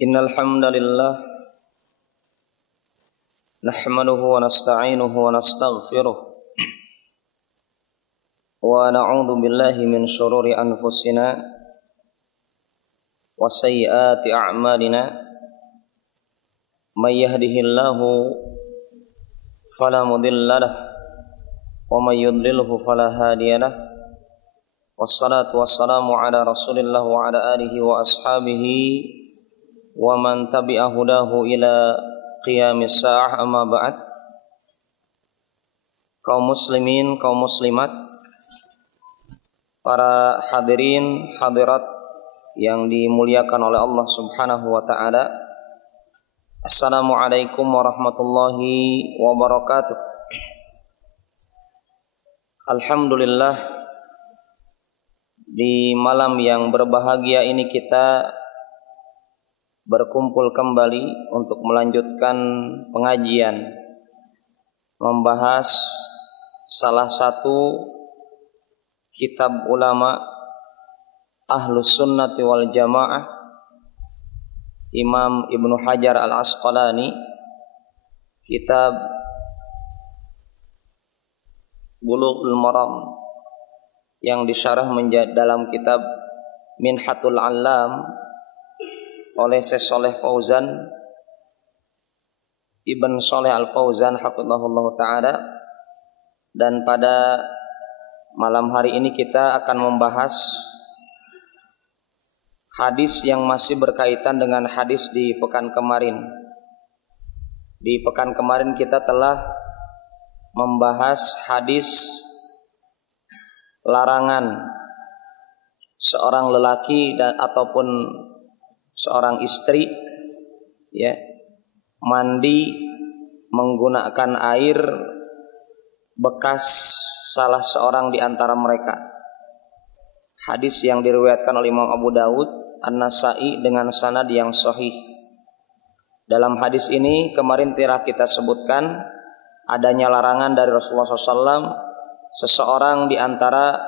Innal hamdalillah nahmaduhu wa nasta'inuhu wa nastaghfiruh wa na'udzu billahi min shururi anfusina wa sayyiati a'malina may yahdihillahu fala mudilla lahu wa may yudlilhu fala hadiya lahu wassalatu wassalamu ala Rasulillah wa ala alihi wa ashabihi wa man tabi'a hudahu ila qiyamis sa'ah, amma ba'd. Kaum muslimin, kaum muslimat, para hadirin hadirat yang dimuliakan oleh Allah Subhanahu wa taala. Assalamualaikum warahmatullahi wabarakatuh. Alhamdulillah, di malam yang berbahagia ini kita berkumpul kembali untuk melanjutkan pengajian membahas salah satu kitab ulama Ahlus Sunnati wal Jamaah, Imam Ibnu Hajar Al-Asqalani, kitab Bulughul Maram yang disyarah dalam kitab Minhatul Allam oleh Syekh Shalih Fauzan Ibn Shalih Al-Fauzan hafizahullah ta'ala. Dan pada malam hari ini kita akan membahas hadis yang masih berkaitan dengan hadis di pekan kemarin. Di pekan kemarin kita telah membahas hadis larangan seorang lelaki ataupun seorang istri mandi menggunakan air bekas salah seorang di antara mereka. Hadis yang diriwayatkan oleh Imam Abu Dawud, An-Nasa'i dengan sanad yang sahih. Dalam hadis ini kemarin telah kita sebutkan adanya larangan dari Rasulullah SAW seseorang di antara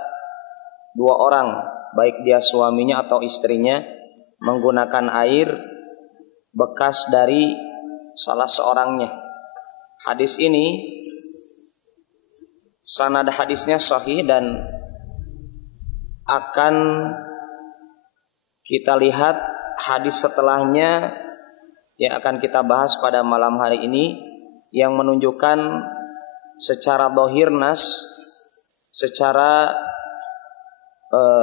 dua orang, baik dia suaminya atau istrinya, menggunakan air bekas dari salah seorangnya. Hadis ini sanad hadisnya sahih dan akan kita lihat hadis setelahnya yang akan kita bahas pada malam hari ini, yang menunjukkan secara dhahir nas, secara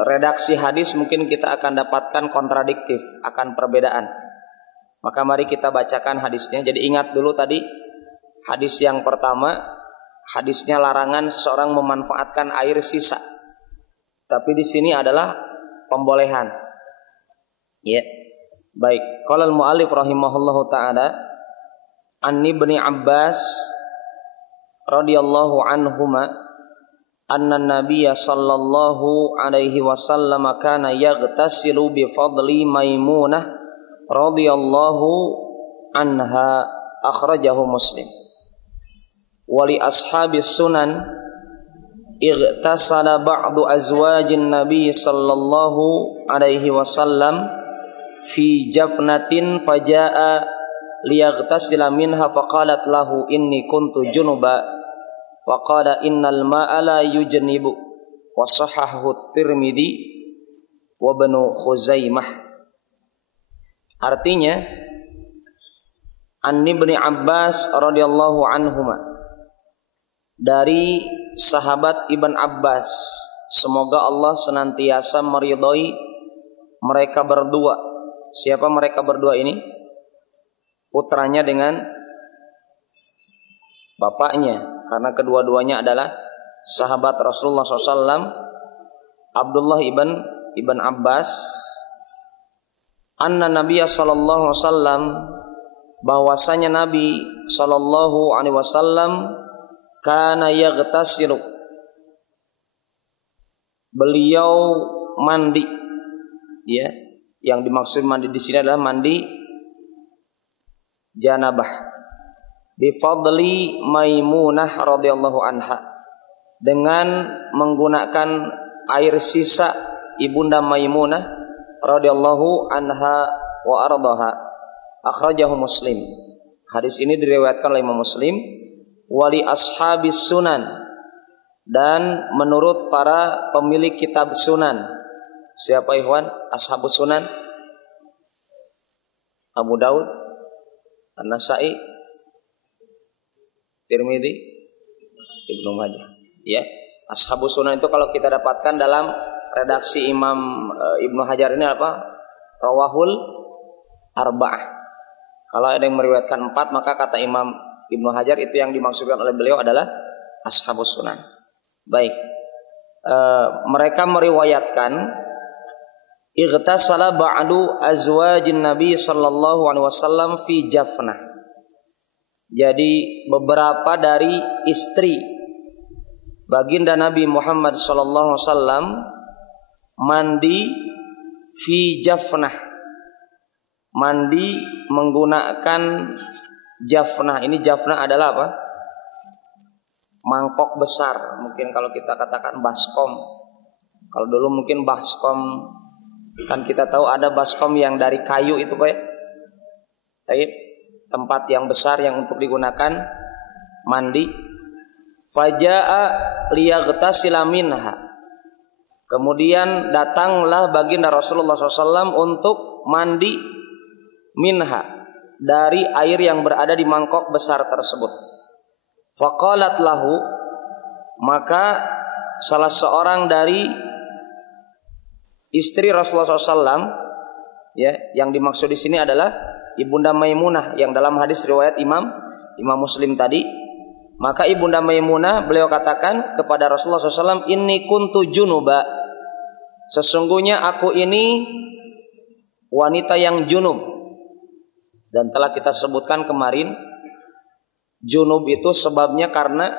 redaksi hadis mungkin kita akan dapatkan kontradiktif, akan perbedaan. Maka mari kita bacakan hadisnya. Jadi ingat dulu tadi hadis yang pertama, hadisnya larangan seseorang memanfaatkan air sisa. Tapi di sini adalah pembolehan. Ya. Baik, qala al-muallif rahimahullahu taala an Ibnu Abbas radhiyallahu anhuma anna nabiyya sallallahu alaihi wasallam kana yaghtasilu bi fadli Maimunah radhiyallahu anha, akhrajahu Muslim. Wa li ashabis sunan igtasala ba'du azwajin nabiy sallallahu alaihi wasallam fi jafnatin faja'a liyaghtasila minha faqalat lahu inni kuntu junuba faqala innal ma'a la yujnibu wa sahahahu Tirmidzi wa Ibnu Khuzaimah. Artinya, an Ibnu Abbas radhiyallahu anhuma, dari sahabat Ibn Abbas, semoga Allah senantiasa meridhai mereka berdua. Siapa mereka berdua ini? Putranya dengan bapaknya, karena kedua-duanya adalah sahabat Rasulullah SAW. Abdullah ibn Abbas, anna Nabiya sallallahu alaihi wasallam, bahwasanya Nabi sallallahu alaihi wasallam kana yaghtasilu, beliau mandi. Ya, yang dimaksud mandi di sini adalah mandi janabah. Bifadli Maimunah radhiyallahu anha, dengan menggunakan air sisa ibunda Maimunah radhiyallahu anha wa ardaha, akhrajahu Muslim. Hadis ini diriwayatkan oleh Imam Muslim. Wali ashabis sunan, dan menurut para pemilik kitab sunan. Siapa ikhwan ashabus sunan? Abu Daud, An-Nasa'i, Tirmidzi, Ibnu Majah. Ya, ashabus sunan itu kalau kita dapatkan dalam redaksi Imam Ibnu Hajar ini apa? Rawahul Arba'ah. Kalau ada yang meriwayatkan 4, maka kata Imam Ibnu Hajar itu yang dimaksudkan oleh beliau adalah ashabus sunan. Baik, mereka meriwayatkan ightasala ba'du azwajin Nabi sallallahu alaihi wasallam fi Jafnah. Jadi beberapa dari istri baginda Nabi Muhammad sallallahu alaihi wasallam mandi fi Jafnah. Mandi menggunakan Jafnah. Ini Jafnah adalah apa? Mangkok besar. Mungkin kalau kita katakan baskom. Kalau dulu mungkin baskom, kan kita tahu ada baskom yang dari kayu itu, Pak. Tempat yang besar yang untuk digunakan mandi. Faja'a liyaghtasila minha. Kemudian datanglah baginda Rasulullah SAW untuk mandi minha, dari air yang berada di mangkok besar tersebut. Faqalat lahu, maka salah seorang dari istri Rasulullah SAW, ya, yang dimaksud di sini adalah Ibunda Maimunah yang dalam hadis riwayat Imam Muslim tadi. Maka Ibunda Maimunah beliau katakan kepada Rasulullah SAW, inni kuntu junuba, sesungguhnya aku ini wanita yang junub. Dan telah kita sebutkan kemarin, junub itu sebabnya karena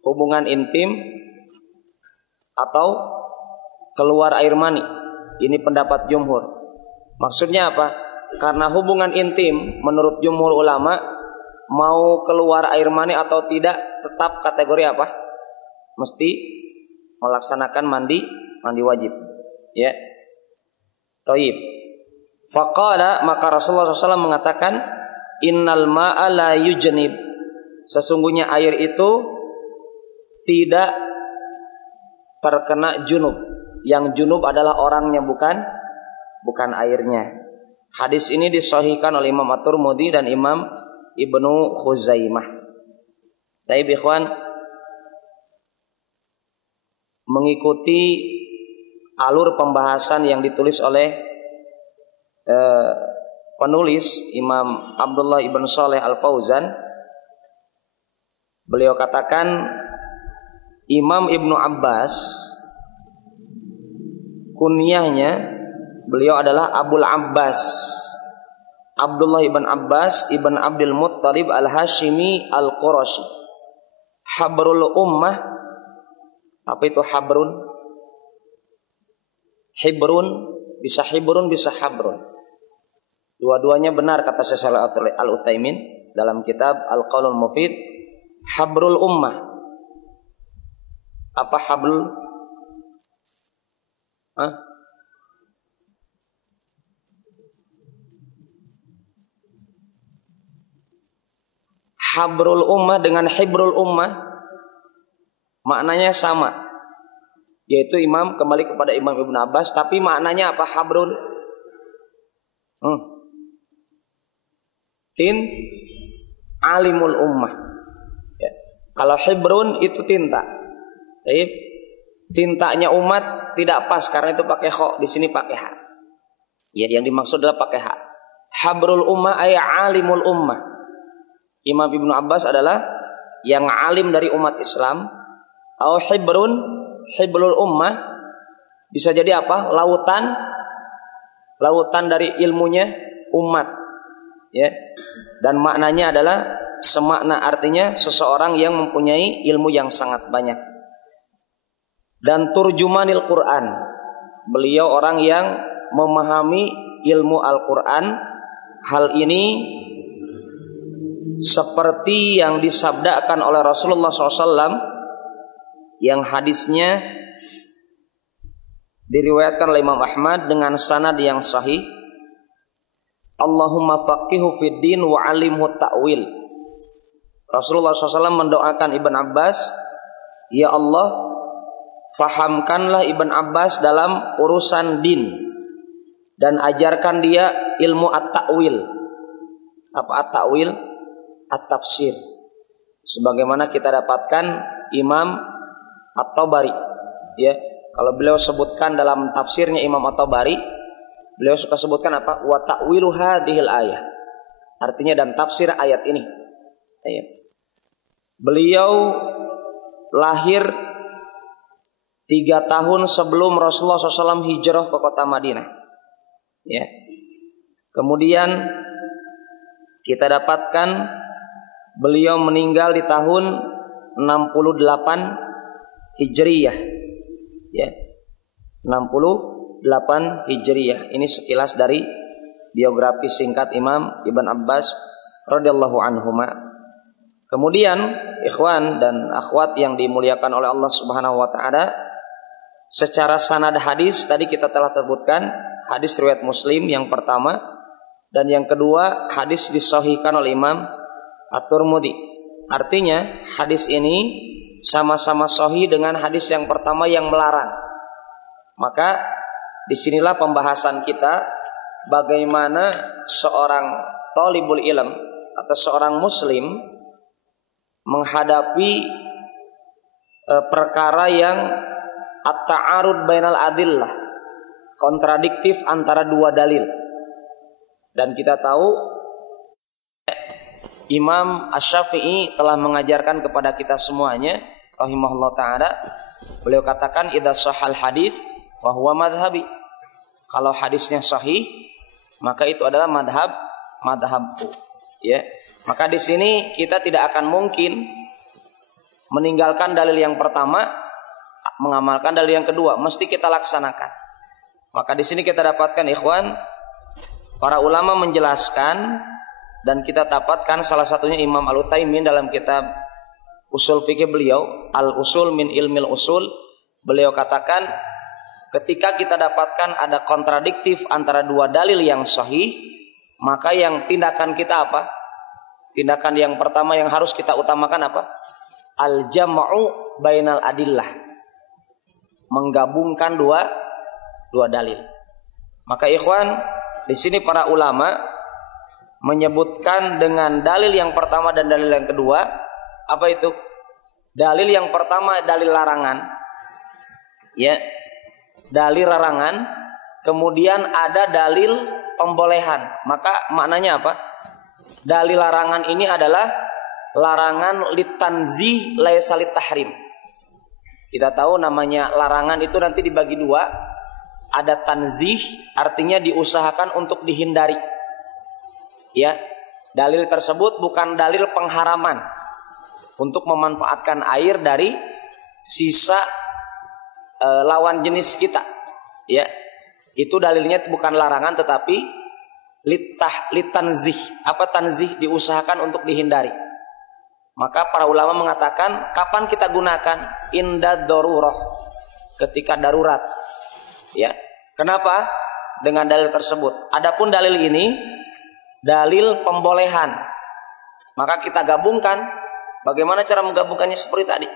hubungan intim atau keluar air mani. Ini pendapat jumhur. Maksudnya apa? Karena hubungan intim menurut jumhur ulama, mau keluar air mani atau tidak tetap kategori apa? Mesti melaksanakan mandi wajib. Ya. Thayyib. Faqala, maka Rasulullah SAW mengatakan, innal ma'a la yujnib, sesungguhnya air itu tidak terkena junub. Yang junub adalah orangnya, bukan airnya. Hadis ini disahihkan oleh Imam At-Tirmidzi dan Imam Ibnu Khuzaimah. Baik ikhwan, mengikuti alur pembahasan yang ditulis oleh penulis Imam Abdullah ibn Shalih Al-Fauzan, beliau katakan Imam Ibnu Abbas kunyahnya beliau adalah Abul Abbas Abdullah ibn Abbas ibn Abdul Muttalib Al-Hashimi Al-Qurashi, habrul ummah. Apa itu habrun? Hibrun, bisa hibrun, bisa habrun. Dua-duanya benar kata Syekh Shalih Al-Utsaimin dalam kitab Al-Qaulul Mufid. Habrul ummah. Apa hablul? Habrul ummah dengan hibrul ummah maknanya sama, yaitu imam, kembali kepada Imam Ibnu Abbas. Tapi maknanya apa habrun? Alimul ummah. Ya. Kalau hibrun itu tinta. Jadi tintanya umat tidak pas karena itu pakai kha, di sini pakai ha. Ya, yang dimaksud adalah pakai ha. Habrul ummah ay alimul ummah. Imam Ibnu Abbas adalah yang alim dari umat Islam. Au hibrul ummah bisa jadi apa? Lautan dari ilmunya umat. Ya. Dan maknanya adalah semakna, artinya seseorang yang mempunyai ilmu yang sangat banyak. Dan turjumanil Quran, beliau orang yang memahami ilmu Al-Quran. Hal ini seperti yang disabdakan oleh Rasulullah SAW, yang hadisnya diriwayatkan oleh Imam Ahmad dengan sanad yang sahih. Allahumma faqihu fid din wa 'allimhu ta'wil. Rasulullah SAW mendoakan Ibn Abbas, ya Allah, fahamkanlah Ibn Abbas dalam urusan din dan ajarkan dia ilmu at-ta'wil. Apa at-ta'wil? At-tafsir. Sebagaimana kita dapatkan Imam At-Tabari, ya. Kalau beliau sebutkan dalam tafsirnya Imam At-Tabari, beliau suka sebutkan apa? Wa ta'wilu hadhil ayah. Artinya dan tafsir ayat ini. Ya. Beliau lahir 3 tahun sebelum Rasulullah SAW hijrah ke kota Madinah. Ya. Kemudian kita dapatkan beliau meninggal di tahun 68 Hijriyah. Ya. 68 Hijriyah. Ini sekilas dari biografi singkat Imam Ibn Abbas radhiyallahu anhuma. Kemudian ikhwan dan akhwat yang dimuliakan oleh Allah Subhanahu wa taala, secara sanad hadis tadi kita telah sebutkan hadis riwayat Muslim yang pertama, dan yang kedua hadis disahihkan oleh Imam At-Tirmidzi. Artinya hadis ini sama-sama sahih dengan hadis yang pertama yang melarang. Maka disinilah pembahasan kita bagaimana seorang thalibul ilm atau seorang muslim menghadapi perkara yang at-ta'arud bainal adillah, kontradiktif antara dua dalil. Dan kita tahu Imam Asy-Syafi'i telah mengajarkan kepada kita semuanya rahimahullah ta'ala, beliau katakan idza shahal hadis fa huwa madhhabi. Kalau hadisnya sahih maka itu adalah madhabku, ya. Maka di sini kita tidak akan mungkin meninggalkan dalil yang pertama, mengamalkan dalil yang kedua, mesti kita laksanakan. Maka di sini kita dapatkan ikhwan, para ulama menjelaskan dan kita dapatkan salah satunya Imam Al-Utsaimin dalam kitab usul fikih beliau, Al-Usul min Ilmil Usul, beliau katakan ketika kita dapatkan ada kontradiktif antara dua dalil yang sahih, maka yang tindakan kita apa? Tindakan yang pertama yang harus kita utamakan apa? Al-jam'u bainal adillah. Menggabungkan dua dalil. Maka ikhwan, di sini para ulama menyebutkan dengan dalil yang pertama dan dalil yang kedua, apa itu? Dalil yang pertama dalil larangan. Ya. Dalil larangan, kemudian ada dalil pembolehan. Maka maknanya apa? Dalil larangan ini adalah larangan litanzih laisa litahrim. Kita tahu namanya larangan itu nanti dibagi dua. Ada tanzih, artinya diusahakan untuk dihindari. Ya, dalil tersebut bukan dalil pengharaman untuk memanfaatkan air dari sisa lawan jenis kita. Ya, itu dalilnya bukan larangan tetapi litanzih. Apa tanzih? Diusahakan untuk dihindari. Maka para ulama mengatakan kapan kita gunakan? Inda darurah, ketika darurat. Ya. Kenapa? Dengan dalil tersebut. Adapun dalil ini dalil pembolehan. Maka kita gabungkan. Bagaimana cara menggabungkannya seperti tadi?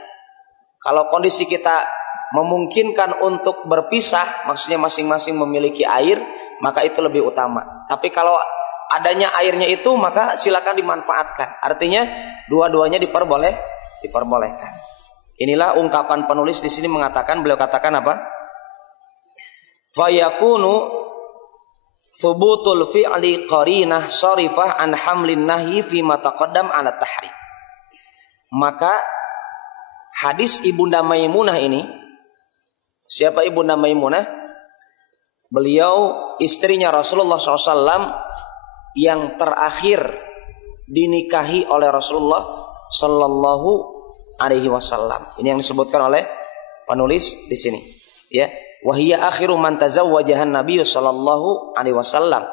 Kalau kondisi kita memungkinkan untuk berpisah, maksudnya masing-masing memiliki air, maka itu lebih utama. Tapi kalau adanya airnya itu, maka silakan dimanfaatkan. Artinya dua-duanya diperbolehkan. Inilah ungkapan penulis di sini mengatakan, beliau katakan apa? Fayakunu thubutul fi'li qarinah sharifah an hamlin nahyi fi ma taqaddam ala tahrim. Maka hadis Ibunda Maimunah ini, siapa Ibunda Maimunah? Beliau istrinya Rasulullah SAW yang terakhir dinikahi oleh Rasulullah Sallallahu Alaihi Wasallam. Ini yang disebutkan oleh penulis di sini. Ya, wahia akhiru man tazawwajahan Nabi Sallallahu Alaihi Wasallam.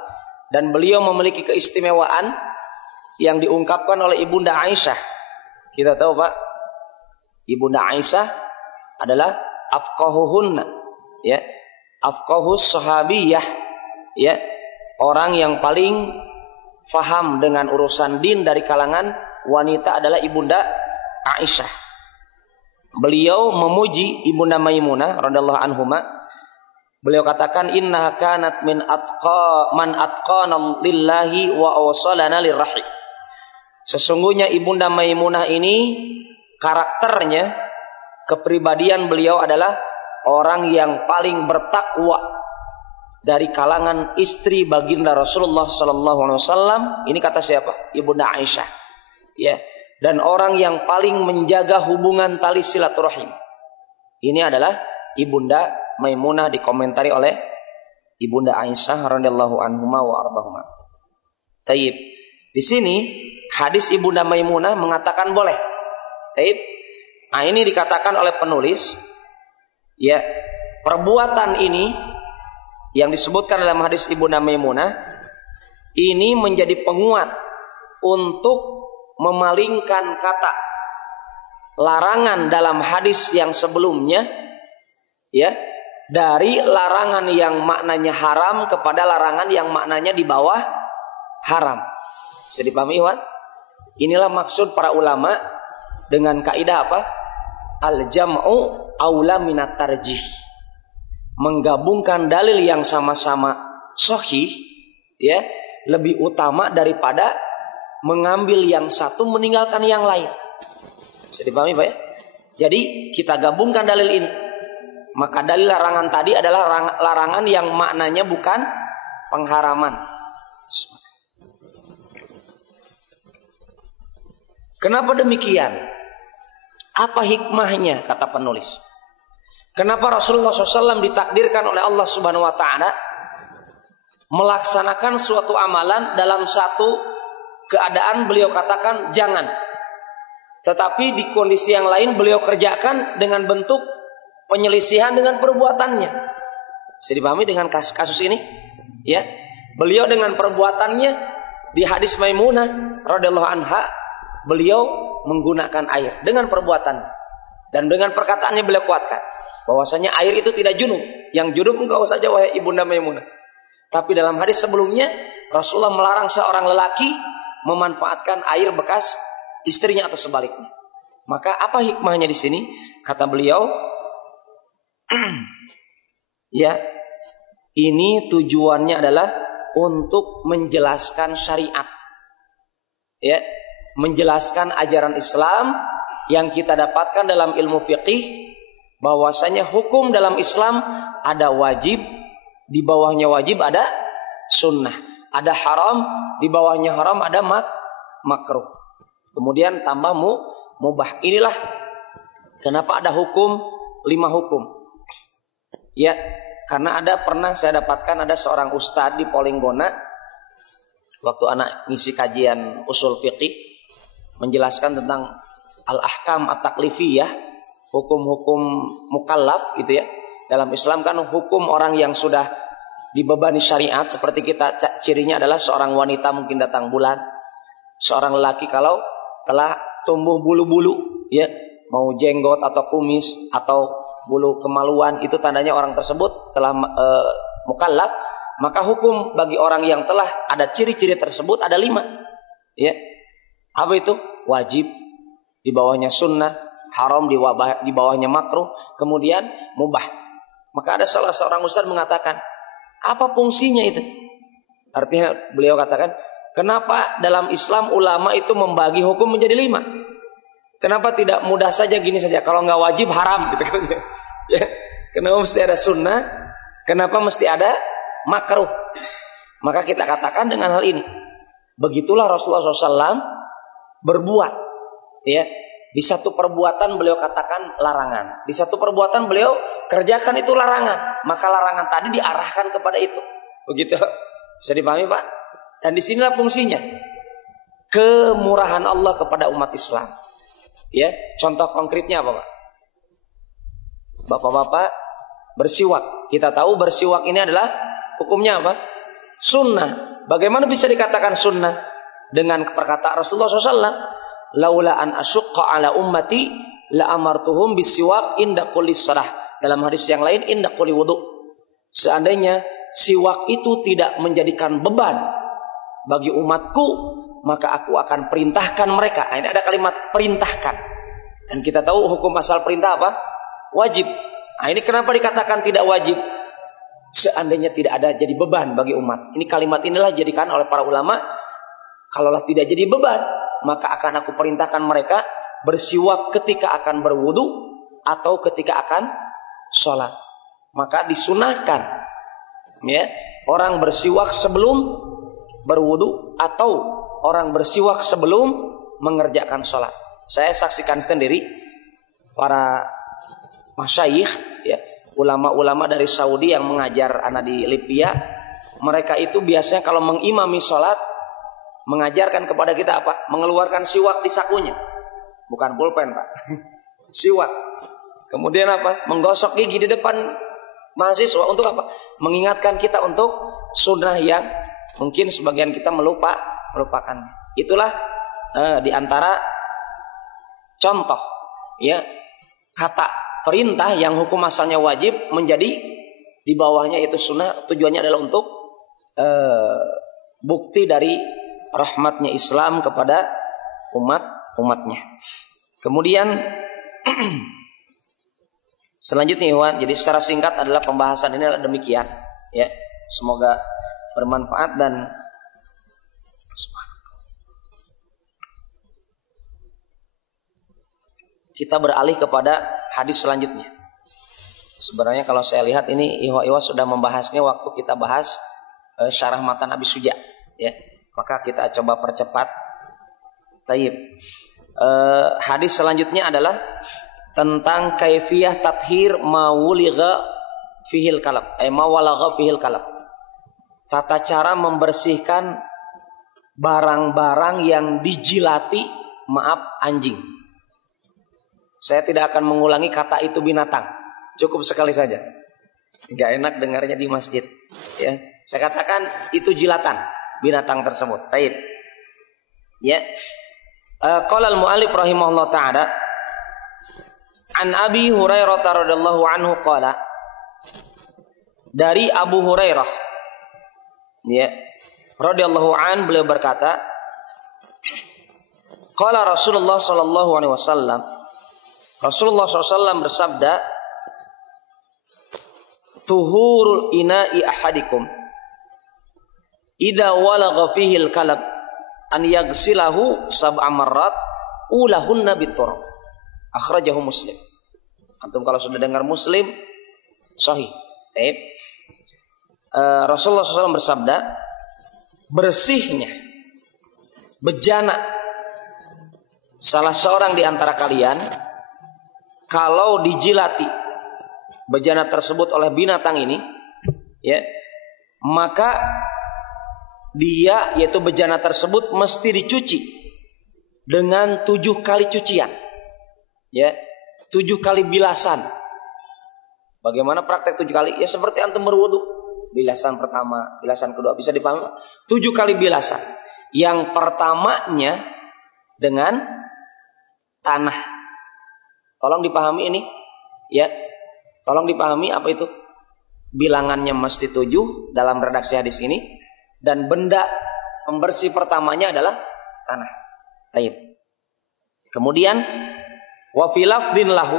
Dan beliau memiliki keistimewaan yang diungkapkan oleh Ibunda Aisyah. Kita tahu Pak, Ibunda Aisyah adalah afqahuhunna, ya. Afqahus sahabiyah, ya, orang yang paling faham dengan urusan din dari kalangan wanita adalah Ibunda Aisyah. Beliau memuji Ibunda Maimunah radhiyallahu anhuma. Beliau katakan, innaha kanat min man atqana lillahi wa awsalana lirrahim. Sesungguhnya Ibunda Maimunah ini karakternya, kepribadian beliau adalah orang yang paling bertakwa dari kalangan istri baginda Rasulullah sallallahu alaihi wasallam. Ini kata siapa? Ibunda Aisyah. Ya. Dan orang yang paling menjaga hubungan tali silaturahim. Ini adalah Ibunda Maimunah, dikomentari oleh Ibunda Aisyah radhiyallahu anhuma wa ardahuma. Taib. Di sini hadis Ibunda Maimunah mengatakan boleh. Taib. Nah, ini dikatakan oleh penulis, ya, perbuatan ini yang disebutkan dalam hadis Ibunda Maimunah ini menjadi penguat untuk memalingkan kata larangan dalam hadis yang sebelumnya, ya, dari larangan yang maknanya haram kepada larangan yang maknanya di bawah haram. Bisa dipahami, Wan? Inilah maksud para ulama dengan kaidah apa? Al-jam'u aula minat tarjih. Menggabungkan dalil yang sama-sama sahih, ya, lebih utama daripada mengambil yang satu meninggalkan yang lain. Bisa dipahami, Pak, ya? Jadi kita gabungkan dalil ini. Maka dalil larangan tadi adalah larangan yang maknanya bukan pengharaman. Kenapa demikian? Apa hikmahnya, kata penulis? Kenapa Rasulullah SAW ditakdirkan oleh Allah Subhanahu Wa Taala melaksanakan suatu amalan dalam satu keadaan beliau katakan jangan, tetapi di kondisi yang lain beliau kerjakan dengan bentuk penyelisihan dengan perbuatannya? Bisa dipahami dengan kasus ini, ya? Beliau dengan perbuatannya di hadis Maimunah radhiyallahu anha, beliau menggunakan air dengan perbuatan, dan dengan perkataannya beliau kuatkan bahwasanya air itu tidak junub. Yang junub engkau saja wahai Ibunda Maimunah. Tapi dalam hadis sebelumnya Rasulullah melarang seorang lelaki memanfaatkan air bekas istrinya atau sebaliknya. Maka apa hikmahnya di sini? Kata beliau, ya, ini tujuannya adalah untuk menjelaskan syariat, ya, menjelaskan ajaran Islam yang kita dapatkan dalam ilmu fiqih, bahwasanya hukum dalam Islam ada wajib, di bawahnya wajib ada sunnah, ada haram, di bawahnya haram ada makruh, kemudian tambah mubah. Inilah kenapa ada hukum 5 hukum, ya, karena pernah saya dapatkan ada seorang ustadz di Polinggona waktu anak ngisi kajian usul fiqih, menjelaskan tentang al-ahkam at-taklifiyah, hukum-hukum mukallaf gitu, ya. Dalam Islam kan hukum orang yang sudah dibebani syariat seperti kita, cirinya adalah seorang wanita mungkin datang bulan, seorang lelaki kalau telah tumbuh bulu-bulu, ya, mau jenggot atau kumis atau bulu kemaluan, itu tandanya orang tersebut telah mukallaf. Maka hukum bagi orang yang telah ada ciri-ciri tersebut ada 5, ya. Apa itu? Wajib, di bawahnya sunnah, haram, di bawahnya makruh, kemudian mubah. Maka ada salah seorang ustaz mengatakan, apa fungsinya itu? Artinya beliau katakan, kenapa dalam Islam ulama itu membagi hukum menjadi 5? Kenapa tidak mudah saja gini saja, kalau nggak wajib haram gitu katanya. Ya, kenapa mesti ada sunnah? Kenapa mesti ada makruh? Maka kita katakan dengan hal ini, begitulah Rasulullah SAW berbuat, ya. Di satu perbuatan beliau katakan larangan, di satu perbuatan beliau kerjakan itu larangan, maka larangan tadi diarahkan kepada itu. Begitu. Bisa dipahami, Pak? Dan disinilah fungsinya kemurahan Allah kepada umat Islam. Ya, contoh konkretnya apa, Pak? Bapak-bapak bersiwak. Kita tahu bersiwak ini adalah hukumnya apa? Sunnah. Bagaimana bisa dikatakan sunnah? Dengan perkataan Rasulullah SAW, laula an asyqa ala ummati la amartuhum bisiwak inda kulli shalah. Dalam hadis yang lain inda kulli wudu. Seandainya siwak itu tidak menjadikan beban bagi umatku, maka aku akan perintahkan mereka. Ini ada kalimat perintahkan. Dan kita tahu hukum asal perintah apa? Wajib. Ini kenapa dikatakan tidak wajib? Seandainya tidak ada jadi beban bagi umat. Ini kalimat inilah jadikan oleh para ulama, kalaulah tidak jadi beban, maka akan aku perintahkan mereka bersiwak ketika akan berwudu atau ketika akan sholat. Maka disunahkan ya, orang bersiwak sebelum berwudu atau orang bersiwak sebelum mengerjakan sholat. Saya saksikan sendiri para masyayikh ya, ulama-ulama dari Saudi yang mengajar anak di Libya, mereka itu biasanya kalau mengimami sholat mengajarkan kepada kita apa? Mengeluarkan siwak di sakunya. Bukan pulpen, Pak. Siwak. Kemudian apa? Menggosok gigi di depan mahasiswa. Untuk apa? Mengingatkan kita untuk sunnah yang mungkin sebagian kita melupakan. Itulah di antara contoh ya, kata perintah yang hukum asalnya wajib menjadi di bawahnya itu sunnah. Tujuannya adalah untuk bukti dari rahmatnya Islam kepada umatnya. Kemudian selanjutnya Ikhwan, jadi secara singkat adalah pembahasan ini adalah demikian ya. Semoga bermanfaat dan kita beralih kepada hadis selanjutnya. Sebenarnya kalau saya lihat ini Ikhwan sudah membahasnya waktu kita bahas syarah matan Abi Suja ya. Maka kita coba percepat. Taib. Hadis selanjutnya adalah tentang kaifiyah tathhir mawuligha fihil kalab. Mawalagha fihil kalab. Tata cara membersihkan barang-barang yang dijilati, maaf, anjing. Saya tidak akan mengulangi kata itu binatang. Cukup sekali saja. Gak enak dengarnya di masjid. Ya, saya katakan itu jilatan binatang tersebut. Taib. Ya. Qala al-mu'allif rahimahullah ta'ala an Abi Hurairah radhiyallahu anhu qala, dari Abu Hurairah ya radhiyallahu an, beliau berkata, qala Rasulullah sallallahu alaihi wasallam, Rasulullah SAW bersabda, tuhurul ina'i ahadikum idza walagha fihi al-kalab an yaghsilahu sab'a marrat ulahunna biturab. Akhrajahu Muslim. Antum kalau sudah dengar Muslim sahih. Rasulullah SAW bersabda, bersihnya bejana salah seorang di antara kalian kalau dijilati bejana tersebut oleh binatang ini ya, maka dia, yaitu bejana tersebut, mesti dicuci dengan 7 kali cucian ya, 7 kali bilasan. Bagaimana praktek 7 kali? Ya seperti antum berwudu, bilasan pertama, bilasan kedua, bisa dipahami 7 kali bilasan. Yang pertamanya dengan tanah. Tolong dipahami ini ya, tolong dipahami apa itu bilangannya, mesti 7 dalam redaksi hadis ini. Dan benda pembersih pertamanya adalah tanah. Taib. Kemudian wa fi lafdin lahu,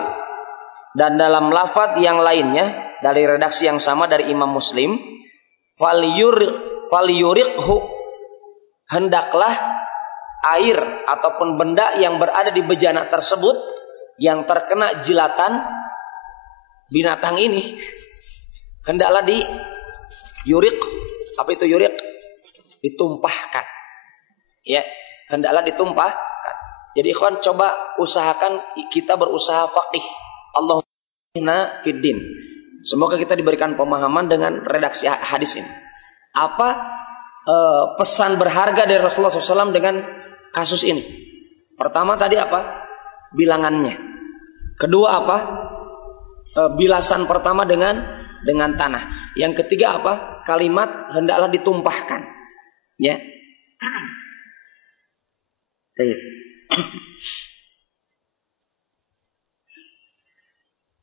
dan dalam lafaz yang lainnya dari redaksi yang sama dari Imam Muslim, falyuriqhu, hendaklah air ataupun benda yang berada di bejana tersebut yang terkena jilatan binatang ini, hendaklah di yuriq. Apa itu yuriq? Ditumpahkan. Ya, hendaklah ditumpahkan. Jadi ikhwan, coba usahakan kita berusaha faqih. Allahumma fiddin. Semoga kita diberikan pemahaman dengan redaksi hadis ini. Apa pesan berharga dari Rasulullah SAW dengan kasus ini? Pertama tadi apa? Bilangannya. Kedua apa? Bilasan pertama dengan tanah. Yang ketiga apa? Kalimat hendaklah ditumpahkan. Ya.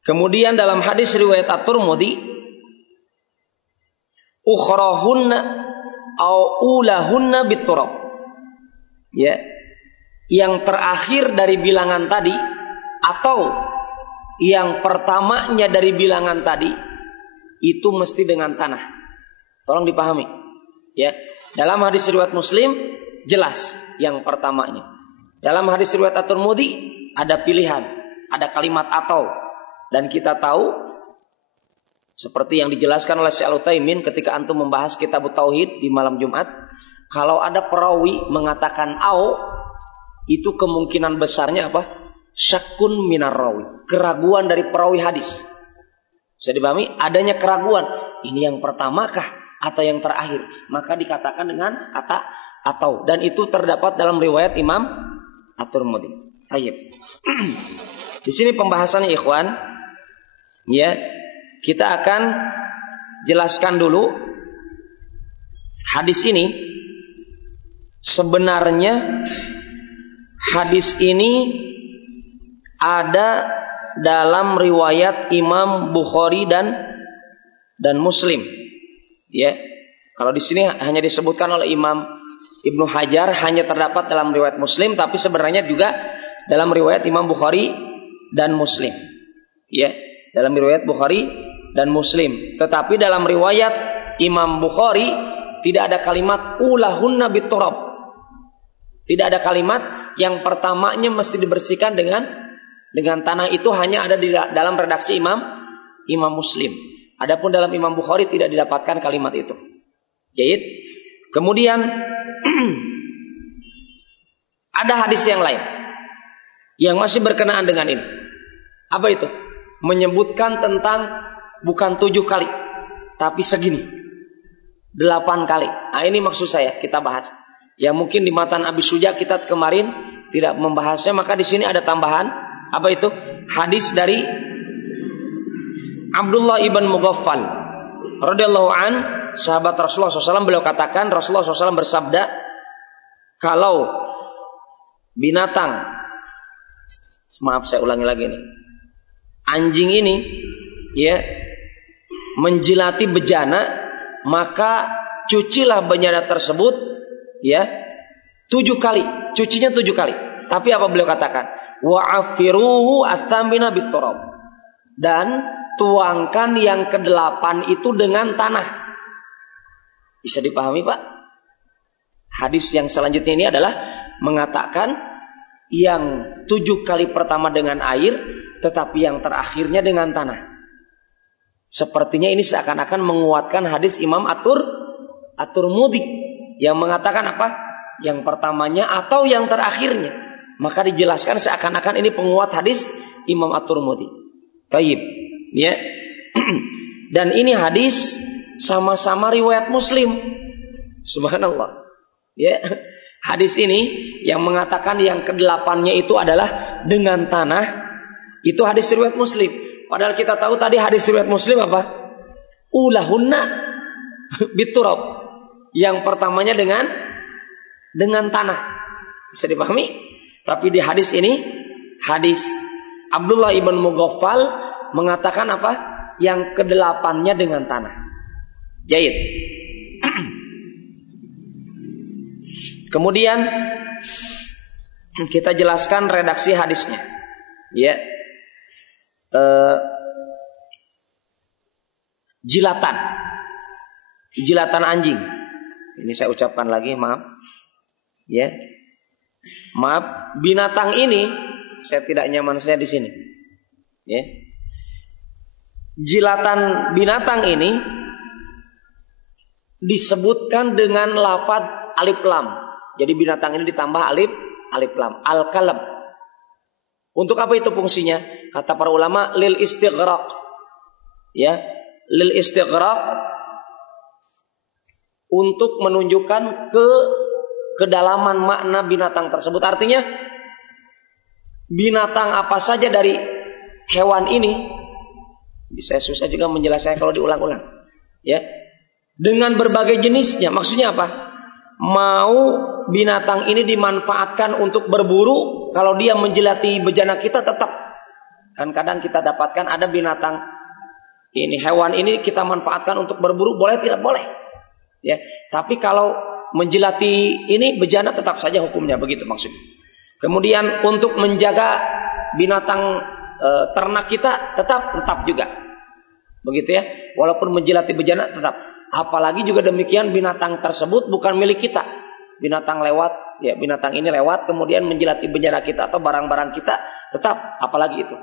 Kemudian dalam hadis riwayat At-Tirmidzi, ukhrahunna au ulahunna biturab. Ya. Yang terakhir dari bilangan tadi atau yang pertamanya dari bilangan tadi itu mesti dengan tanah. Tolong dipahami. Ya. Dalam hadis riwayat Muslim jelas yang pertamanya. Dalam hadis riwayat At-Tirmidzi ada pilihan, ada kalimat atau, dan kita tahu seperti yang dijelaskan oleh Syekh Al-Utsaimin ketika antum membahas kitab Tauhid di malam Jumat, kalau ada perawi mengatakan au, itu kemungkinan besarnya apa? Syakkun minar rawi, keraguan dari perawi hadis. Bisa dipahami? Adanya keraguan, ini yang pertamakah atau yang terakhir? Maka dikatakan dengan kata atau, dan itu terdapat dalam riwayat Imam At-Tirmidzi. Baik. Di sini pembahasannya ikhwan, ya. Kita akan jelaskan dulu hadis ini. Sebenarnya hadis ini ada dalam riwayat Imam Bukhari dan Muslim. Ya. Kalau di sini hanya disebutkan oleh Imam Ibnu Hajar hanya terdapat dalam riwayat Muslim, tapi sebenarnya juga dalam riwayat Imam Bukhari dan Muslim. Ya, dalam riwayat Bukhari dan Muslim. Tetapi dalam riwayat Imam Bukhari tidak ada kalimat ulahunna biturab. Tidak ada kalimat yang pertamanya mesti dibersihkan dengan tanah, itu hanya ada di dalam redaksi Imam Muslim. Adapun dalam Imam Bukhari tidak didapatkan kalimat itu. Jahit. Kemudian ada hadis yang lain yang masih berkenaan dengan ini. Apa itu? Menyebutkan tentang bukan 7 kali, tapi segini, 8 kali. Nah, ini maksud saya kita bahas. Yang mungkin di matan Abi Suja kita kemarin tidak membahasnya, maka di sini ada tambahan. Apa itu? Hadis dari Abdullah ibn Mughaffal radhiyallahu an, sahabat Rasulullah SAW. Beliau katakan, Rasulullah SAW bersabda, kalau binatang, maaf saya ulangi lagi nih, anjing ini ya menjilati bejana, maka cucilah bejana tersebut ya 7 kali, cucinya 7 kali. Tapi apa beliau katakan? Wa'afiruhu athamina biturab, dan tuangkan yang ke-8 itu dengan tanah. Bisa dipahami Pak? Hadis yang selanjutnya ini adalah mengatakan yang 7 kali pertama dengan air, tetapi yang terakhirnya dengan tanah. Sepertinya ini seakan-akan menguatkan hadis Imam At-Tirmidzi yang mengatakan apa? Yang pertamanya atau yang terakhirnya. Maka dijelaskan seakan-akan ini penguat hadis Imam At-Tirmidzi. Taib. Ya. Dan ini hadis sama-sama riwayat Muslim. Subhanallah. Ya. Hadis ini yang mengatakan yang ke-8-nya itu adalah dengan tanah, itu hadis riwayat Muslim. Padahal kita tahu tadi hadis riwayat Muslim apa? Ulahunna biturab. Yang pertamanya dengan tanah. Bisa dipahami? Tapi di hadis ini, hadis Abdullah ibn Mughaffal mengatakan apa? Yang ke-8-nya dengan tanah. Jahit. Kemudian kita jelaskan redaksi hadisnya. Ya. Jilatan anjing. Ini saya ucapkan lagi, maaf. Ya. Maaf, binatang ini saya tidak nyaman saya di sini. Ya. Jilatan binatang ini disebutkan dengan lafaz alif lam. Jadi binatang ini ditambah alif lam, al-kalb. Untuk apa itu fungsinya? Kata para ulama, lil istighraq. Ya, lil istighraq, untuk menunjukkan kedalaman makna binatang tersebut. Artinya binatang apa saja dari hewan ini, bisa susah juga menjelaskan kalau diulang-ulang. Ya, dengan berbagai jenisnya. Maksudnya apa? Mau binatang ini dimanfaatkan untuk berburu, kalau dia menjilati bejana kita tetap. Kan kadang kita dapatkan ada binatang ini hewan ini kita manfaatkan untuk berburu, boleh tidak boleh. Ya, tapi kalau menjilati ini bejana tetap saja hukumnya, begitu maksudnya. Kemudian untuk menjaga binatang ternak kita tetap juga. Begitu ya. Walaupun menjilati bejana tetap. Apalagi juga demikian binatang tersebut bukan milik kita. Binatang lewat, ya binatang ini lewat kemudian menjilati bejana kita atau barang-barang kita, tetap apalagi itu.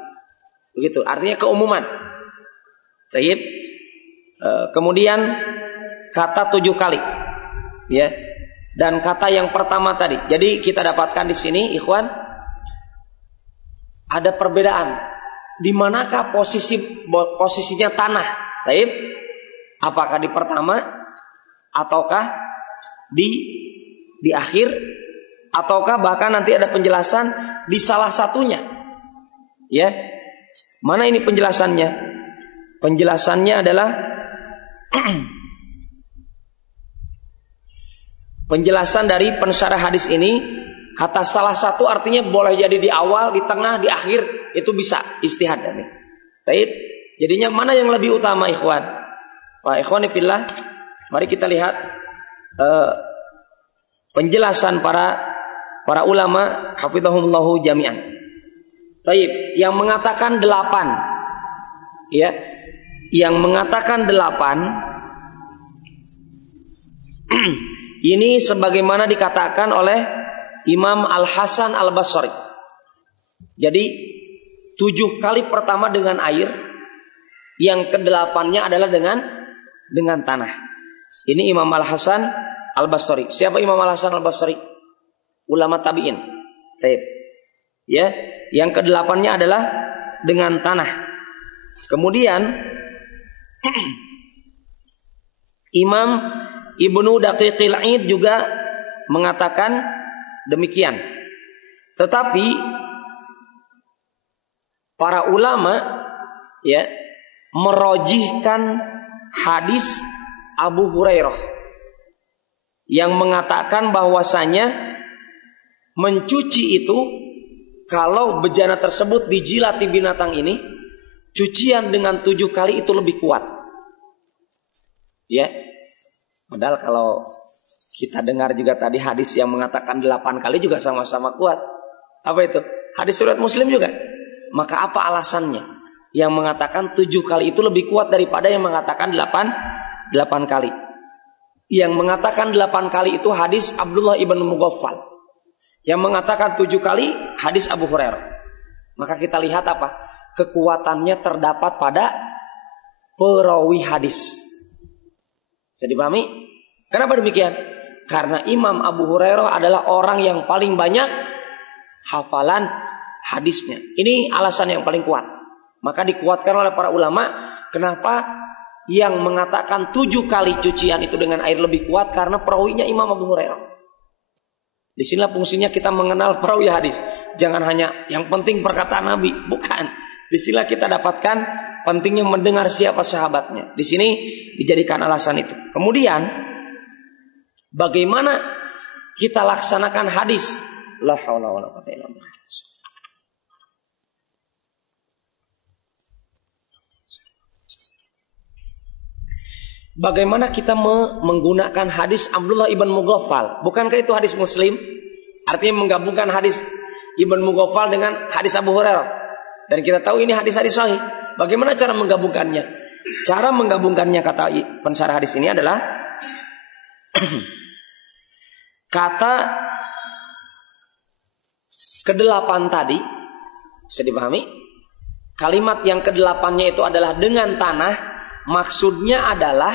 Begitu. Artinya keumuman. Baik. Kemudian kata 7 kali. Ya. Dan kata yang pertama tadi. Jadi kita dapatkan di sini, ikhwan, ada perbedaan. Di manakah posisinya tanah? Baik. Apakah di pertama ataukah di akhir, ataukah bahkan nanti ada penjelasan di salah satunya. Ya. Mana ini penjelasannya? Penjelasannya adalah penjelasan dari pensyarah hadis ini, kata salah satu artinya boleh jadi di awal, di tengah, di akhir, itu bisa istihad ini. Baik. Jadinya mana yang lebih utama, ikhwan? Wah, ikhwani fillah, mari kita lihat penjelasan para ulama hafizahumullahu jami'an. Baik, yang mengatakan 8, ya, yang mengatakan 8 ini sebagaimana dikatakan oleh Imam Al-Hasan Al-Basri. Jadi 7 kali pertama dengan air, yang ke-8-nya adalah dengan tanah. Ini Imam Al-Hasan Al-Basri. Siapa Imam Al-Hasan Al-Basri? Ulama tabi'in. Baik. Ya, yang ke-8-nya adalah dengan tanah. Kemudian Imam Ibnu Daqiqil Aid juga mengatakan demikian. Tetapi para ulama ya merojihkan hadis Abu Hurairah yang mengatakan bahwasanya mencuci itu kalau bejana tersebut dijilati binatang ini, cucian dengan 7 kali itu lebih kuat. Ya. Padahal kalau kita dengar juga tadi hadis yang mengatakan 8 kali juga sama-sama kuat. Apa itu? Hadis riwayat Muslim juga. Maka apa alasannya? Yang mengatakan 7 kali itu lebih kuat daripada yang mengatakan 8 kali. Yang mengatakan 8 kali itu hadis Abdullah ibn Mughaffal. Yang mengatakan 7 kali hadis Abu Hurairah. Maka kita lihat apa? Kekuatannya terdapat pada perawi hadis. Bisa dipahami? Kenapa demikian? Karena Imam Abu Hurairah adalah orang yang paling banyak hafalan hadisnya. Ini alasan yang paling kuat. Maka dikuatkan oleh para ulama. Kenapa yang mengatakan 7 kali cucian itu dengan air lebih kuat? Karena perawinya Imam Abu Hurairah. Disinilah fungsinya kita mengenal perawi hadis. Jangan hanya yang penting perkataan Nabi. Bukan. Disinilah kita dapatkan pentingnya mendengar siapa sahabatnya. Di sini dijadikan alasan itu. Kemudian bagaimana kita laksanakan hadis? La haula wala quwwata illa billah. Bagaimana kita menggunakan hadis Abdullah ibn Mughaffal? Bukankah itu hadis Muslim? Artinya menggabungkan hadis Ibn Mughaffal dengan hadis Abu Hurairah. Dan kita tahu ini hadis-hadis sahih. Bagaimana cara menggabungkannya? Cara menggabungkannya kata pensyarah hadis ini adalah kata ke-8 tadi, bisa dipahami? Kalimat yang ke-8-nya itu adalah dengan tanah. Maksudnya adalah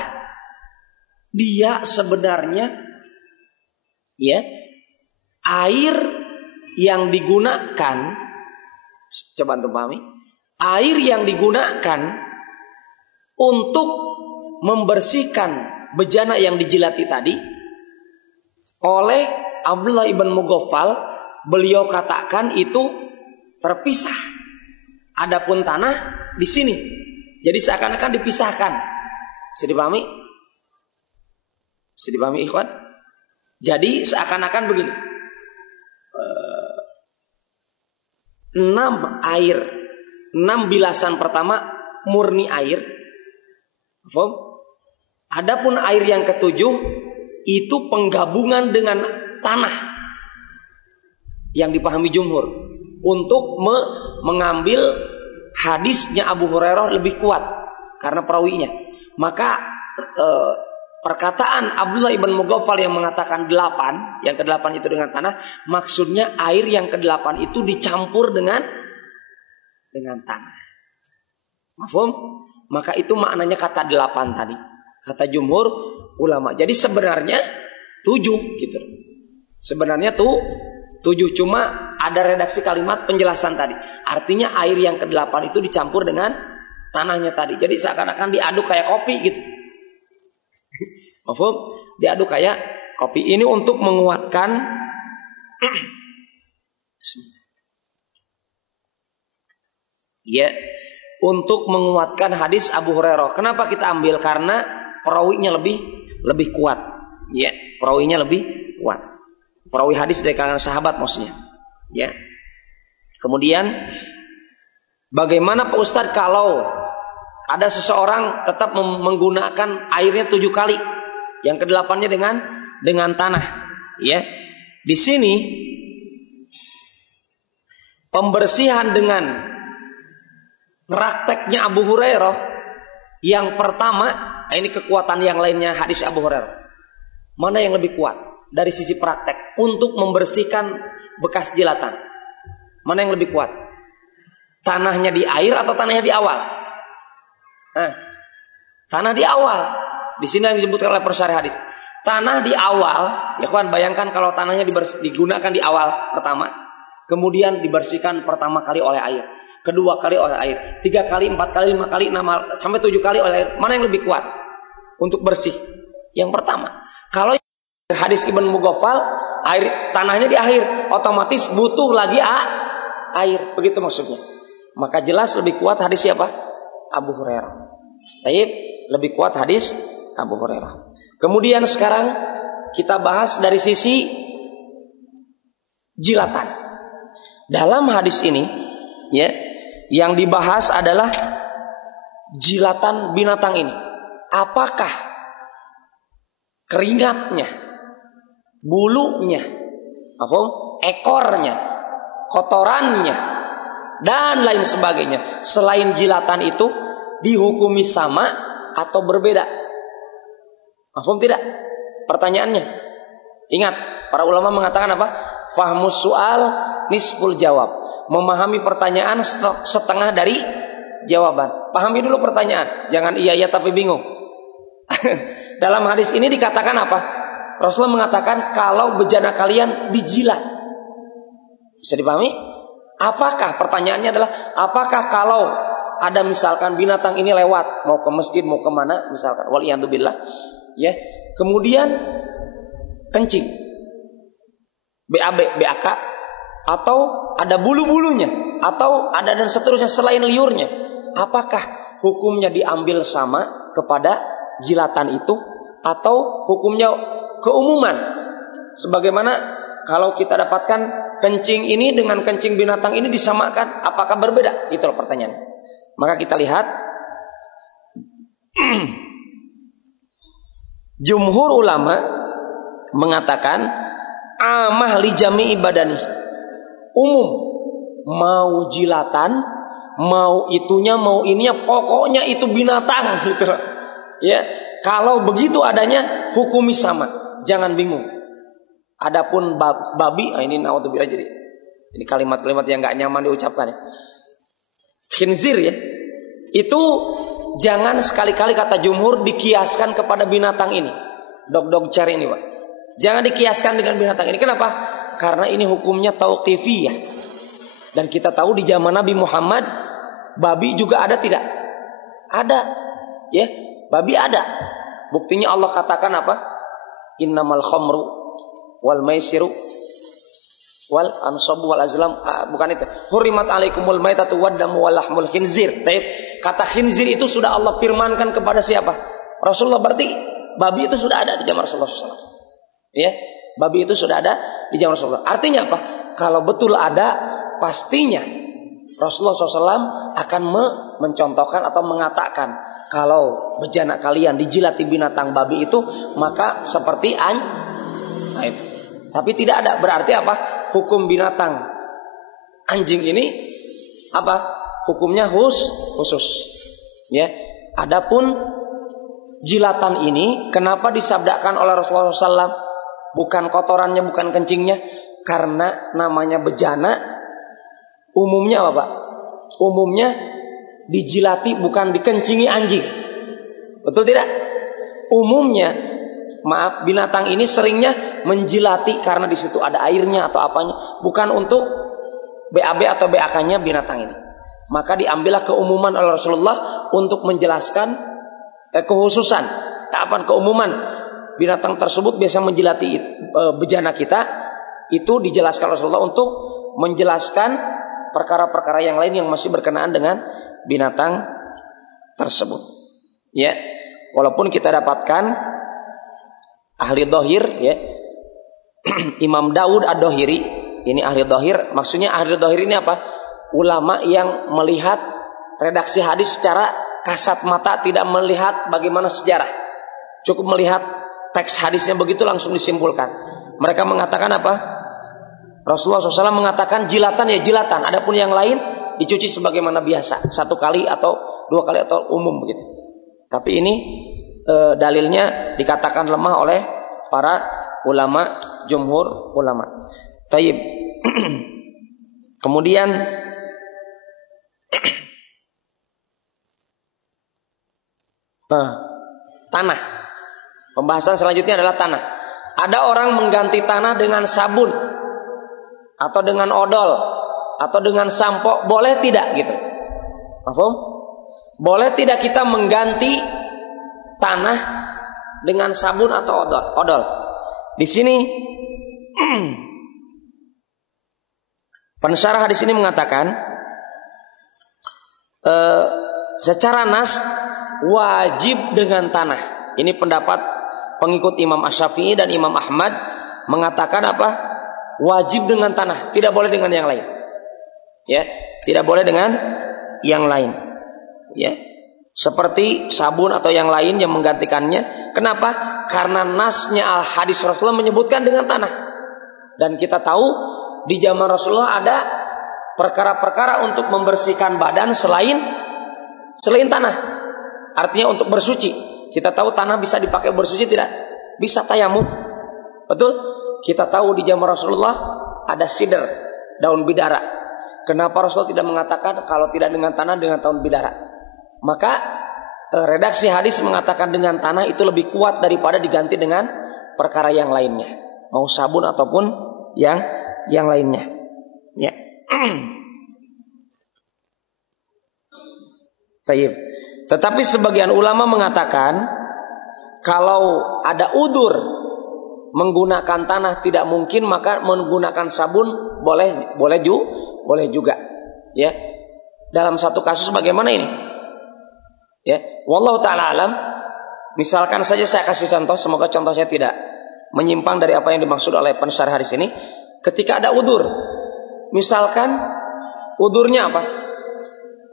dia sebenarnya ya air yang digunakan, coba untuk pahami, air yang digunakan untuk membersihkan bejana yang dijilati tadi oleh Abdullah ibn Mughaffal, beliau katakan itu terpisah. Adapun tanah di sini. Jadi seakan-akan dipisahkan. Bisa dipahami? Bisa dipahami ikhwan? Jadi seakan-akan begini. 6 air, 6 bilasan pertama murni air, Paham? Adapun air yang ketujuh itu penggabungan dengan tanah yang dipahami jumhur untuk mengambil hadisnya Abu Hurairah lebih kuat karena perawinya. Maka perkataan Abdullah ibn Mughaffal yang mengatakan 8, yang ke-8 itu dengan tanah, maksudnya air yang ke-8 itu dicampur dengan tanah. Mafhum? Maka itu maknanya kata 8 tadi. Kata jumhur ulama. Jadi sebenarnya 7 gitu. Sebenarnya tuh 7, cuma ada redaksi kalimat penjelasan tadi. Artinya air yang ke-8 itu dicampur dengan tanahnya tadi. Jadi seakan-akan diaduk kayak kopi gitu. Mafhum? Diaduk kayak kopi. Ini untuk menguatkan ya, untuk menguatkan hadis Abu Hurairah. Kenapa kita ambil? Karena perawinya lebih kuat. Ya, perawinya lebih kuat. Perawi hadis dari kalangan sahabat maksudnya. Ya. Kemudian bagaimana Pak Ustadz kalau ada seseorang tetap menggunakan airnya 7 kali, yang ke-8-nya dengan tanah, ya. Di sini pembersihan dengan prakteknya Abu Hurairah yang pertama, ini kekuatan yang lainnya hadis Abu Hurairah. Mana yang lebih kuat dari sisi praktek untuk membersihkan bekas jilatan? Mana yang lebih kuat? Tanahnya di air atau tanahnya di awal? Tanah di awal. Di sini yang disebutkan oleh pesyarah hadis. Tanah di awal, ya kawan, bayangkan kalau tanahnya digunakan di awal pertama, kemudian dibersihkan pertama kali oleh air, kedua kali oleh air, 3 kali, 4 kali, 5 kali, 6 sampai 7 kali oleh air. Mana yang lebih kuat untuk bersih? Yang pertama. Kalau hadis Ibn Mughaffal, air tanahnya di akhir, otomatis butuh lagi air, begitu maksudnya. Maka jelas lebih kuat hadis siapa? Abu Hurairah. Taib, lebih kuat hadis Abu Hurairah. Kemudian sekarang kita bahas dari sisi jilatan. Dalam hadis ini, ya, yang dibahas adalah jilatan binatang ini. Apakah keringatnya, bulunya, ekornya, kotorannya, dan lain sebagainya selain jilatan itu dihukumi sama atau berbeda? Mafhum tidak? Pertanyaannya. Ingat, para ulama mengatakan apa? Fahmus su'al nisful jawab. Memahami pertanyaan setengah dari jawaban. Pahami dulu pertanyaan, jangan iya tapi bingung. Dalam hadis ini dikatakan apa? Rasulullah mengatakan kalau bejana kalian dijilat. Bisa dipahami? Apakah, pertanyaannya adalah apakah kalau ada misalkan binatang ini lewat mau ke masjid, mau kemana misalkan, waliyadzubillah, ya, kemudian kencing, BAK, atau ada bulu-bulunya, atau ada dan seterusnya selain liurnya, apakah hukumnya diambil sama kepada jilatan itu atau hukumnya keumuman? Sebagaimana kalau kita dapatkan kencing ini dengan kencing binatang ini disamakan, apakah berbeda? Itulah pertanyaan. Maka kita lihat jumhur ulama mengatakan amah li jami'i badani, umum, mau jilatan, mau itunya, mau ininya, pokoknya itu binatang gitu. Ya, kalau begitu adanya hukumi sama, jangan bingung. Adapun babi, ini naudzubillah, jadi ini kalimat-kalimat yang enggak nyaman diucapkan ya. Khinzir ya, itu jangan sekali-kali kata jumhur dikiaskan kepada binatang ini, dog cer ini, Pak. Jangan dikiaskan dengan binatang ini. Kenapa? Karena ini hukumnya tauqifiyah. Dan kita tahu di zaman Nabi Muhammad babi juga ada tidak? Ada. Ya, babi ada. Buktinya Allah katakan apa? Innamal khamru wal maisiru wal ansabu wal azlam, bukan itu. Hurrimat alaikumul maitatu waddamu wal lahmul khinzir. Kata khinzir itu sudah Allah firmankan kepada siapa? Rasulullah. Berarti babi itu sudah ada di zaman Rasulullah SAW. Ya, babi itu sudah ada di zaman Rasulullah. Artinya apa? Kalau betul ada, pastinya Rasulullah SAW akan mencontohkan atau mengatakan, kalau bejana kalian dijilati binatang babi itu, maka seperti nah itu. Tapi tidak ada, berarti apa? Hukum binatang anjing ini apa? Hukumnya khusus. Ya. Adapun jilatan ini kenapa disabdakan oleh Rasulullah SAW bukan kotorannya, bukan kencingnya? Karena namanya bejana umumnya apa, Pak? Umumnya dijilati, bukan dikencingi anjing. Betul tidak? Umumnya, maaf, binatang ini seringnya menjilati karena di situ ada airnya atau apanya, bukan untuk BAB atau BAK-nya binatang ini. Maka diambillah keumuman oleh Rasulullah untuk menjelaskan kekhususan, keumuman binatang tersebut biasa menjilati bejana kita, itu dijelaskan Rasulullah untuk menjelaskan perkara-perkara yang lain yang masih berkenaan dengan binatang tersebut. Ya, walaupun kita dapatkan ahli dhahir, ya, Imam Daud ad-Dhahiri, ini ahli dhahir. Maksudnya ahli dhahir ini apa? Ulama yang melihat redaksi hadis secara kasat mata, tidak melihat bagaimana sejarah, cukup melihat teks hadisnya begitu langsung disimpulkan. Mereka mengatakan apa? Rasulullah SAW mengatakan jilatan ya jilatan, adapun yang lain dicuci sebagaimana biasa, 1 kali atau 2 kali atau umum begitu. Tapi ini dalilnya dikatakan lemah oleh para ulama, jumhur ulama. Taib. Kemudian tanah. Pembahasan selanjutnya adalah tanah. Ada orang mengganti tanah dengan sabun atau dengan odol atau dengan sampo, boleh tidak gitu? Paham? Boleh tidak kita mengganti tanah dengan sabun atau odol? Di sini pensyarah hadis ini mengatakan secara nas wajib dengan tanah. Ini pendapat pengikut Imam Asy-Syafi'i dan Imam Ahmad, mengatakan apa? Wajib dengan tanah, tidak boleh dengan yang lain. Ya, tidak boleh dengan yang lain. Ya, seperti sabun atau yang lain yang menggantikannya. Kenapa? Karena nasnya al-hadis Rasulullah menyebutkan dengan tanah. Dan kita tahu di zaman Rasulullah ada perkara-perkara untuk membersihkan badan selain tanah. Artinya untuk bersuci. Kita tahu tanah bisa dipakai bersuci tidak? Bisa tayamum. Betul? Kita tahu di zaman Rasulullah ada sidr, daun bidara. Kenapa Rasul tidak mengatakan kalau tidak dengan tanah, dengan daun bidara? Maka redaksi hadis mengatakan dengan tanah itu lebih kuat daripada diganti dengan perkara yang lainnya, mau sabun ataupun yang lainnya. Ya. Baik. Tetapi sebagian ulama mengatakan kalau ada udur menggunakan tanah tidak mungkin, maka menggunakan sabun boleh juga. Ya. Dalam satu kasus bagaimana ini? Ya, wallahu taala alam. Misalkan saja saya kasih contoh, semoga contoh saya tidak menyimpang dari apa yang dimaksud oleh pensyarah hadis ini. Ketika ada udur, misalkan udurnya apa?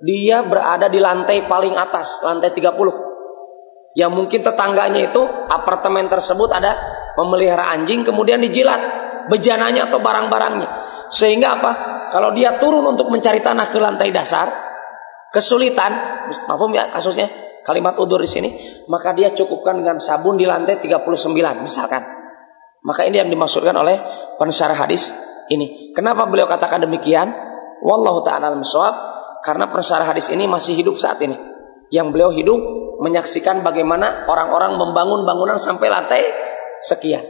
Dia berada di lantai paling atas, lantai 30. Yang mungkin tetangganya itu apartemen tersebut ada memelihara anjing, kemudian dijilat bejananya atau barang-barangnya. Sehingga apa? Kalau dia turun untuk mencari tanah ke lantai dasar, kesulitan, maafum ya kasusnya, kalimat udur di sini, maka dia cukupkan dengan sabun di lantai 39 misalkan. Maka ini yang dimaksudkan oleh pensyarah hadis ini. Kenapa beliau katakan demikian? Wallahu ta'ala alam shawab. Karena pensyarah hadis ini masih hidup saat ini. Yang beliau hidup menyaksikan bagaimana orang-orang membangun bangunan sampai lantai sekian.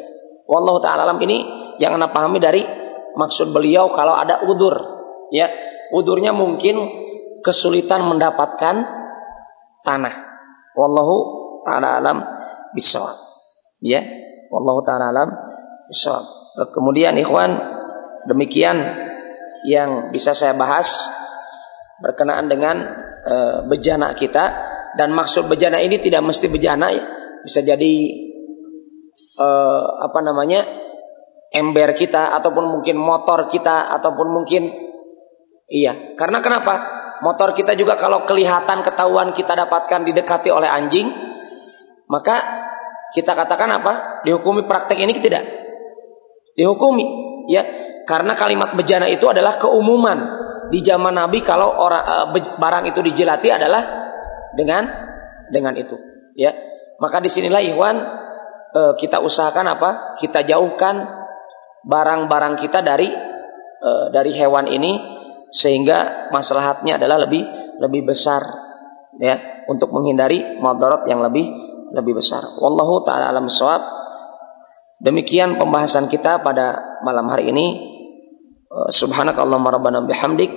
Wallahu ta'ala alam, ini yang anda pahami dari maksud beliau kalau ada udur. Ya, udurnya mungkin kesulitan mendapatkan tanah. Wallahu ta'ala alam bishawab. Ya, wallahu ta'ala alam bishawab. Kemudian ikhwan, demikian yang bisa saya bahas berkenaan dengan bejana kita. Dan maksud bejana ini tidak mesti bejana ya. Bisa jadi ember kita, ataupun mungkin motor kita, ataupun mungkin Iya, karena kenapa? Motor kita juga kalau kelihatan ketahuan kita dapatkan didekati oleh anjing, maka kita katakan apa? Dihukumi praktek ini tidak? Dihukumi, ya. Karena kalimat bejana itu adalah keumuman di zaman Nabi kalau barang itu dijilati adalah dengan itu, ya. Maka disinilah ikhwan kita usahakan apa? Kita jauhkan barang-barang kita dari hewan ini sehingga maslahatnya adalah lebih besar, ya, untuk menghindari madarat yang lebih besar. Wallahu taala alam shawab. Demikian pembahasan kita pada malam hari ini. Subhanakallahumma rabbana bihamdik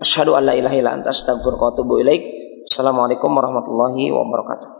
asyhadu an la ilaha illa anta astaghfiruka wa atubu ilaik. Assalamualaikum warahmatullahi wabarakatuh.